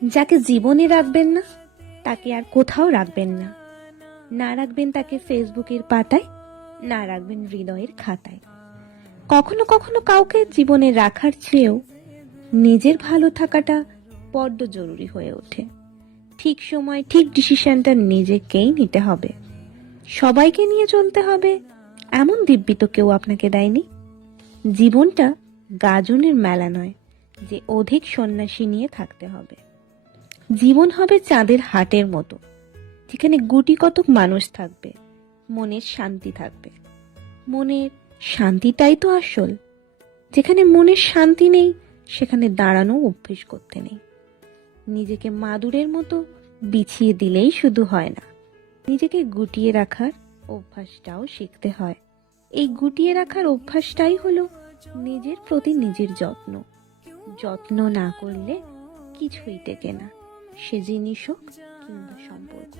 যাকে জীবনে রাখবেন না তাকে আর কোথাও রাখবেন না। না রাখবেন তাকে ফেসবুকের পাতায়, না রাখবেন হৃদয়ের খাতায়। কখনো কখনো কাউকে জীবনে রাখার চেয়েও নিজের ভালো থাকাটা বড্ড জরুরি হয়ে ওঠে। ঠিক সময় ঠিক ডিসিশনটা নিজেকেই নিতে হবে। সবাইকে নিয়ে চলতে হবে এমন দিব্যি তো কেউ আপনাকে দেয়নি। জীবনটা গাজনের মেলা নয় যে অধিক সন্ন্যাসী নিয়ে থাকতে হবে। জীবন হবে চাঁদের হাটের মতো, যেখানে গুটি কতক মানুষ থাকবে, মনের শান্তি থাকবে। মনের শান্তিটাই তো আসল। যেখানে মনের শান্তি নেই সেখানে দাঁড়ানো অভ্যেস করতে নেই। নিজেকে মাদুরের মতো বিছিয়ে দিলেই শুধু হয় না, নিজেকে গুটিয়ে রাখার অভ্যাসটাও শিখতে হয়। এই গুটিয়ে রাখার অভ্যাসটাই হলো নিজের প্রতি নিজের যত্ন। যত্ন না করলে কিছুই টেকে না, সে জিনিস হোক কিংবা সম্পর্ক।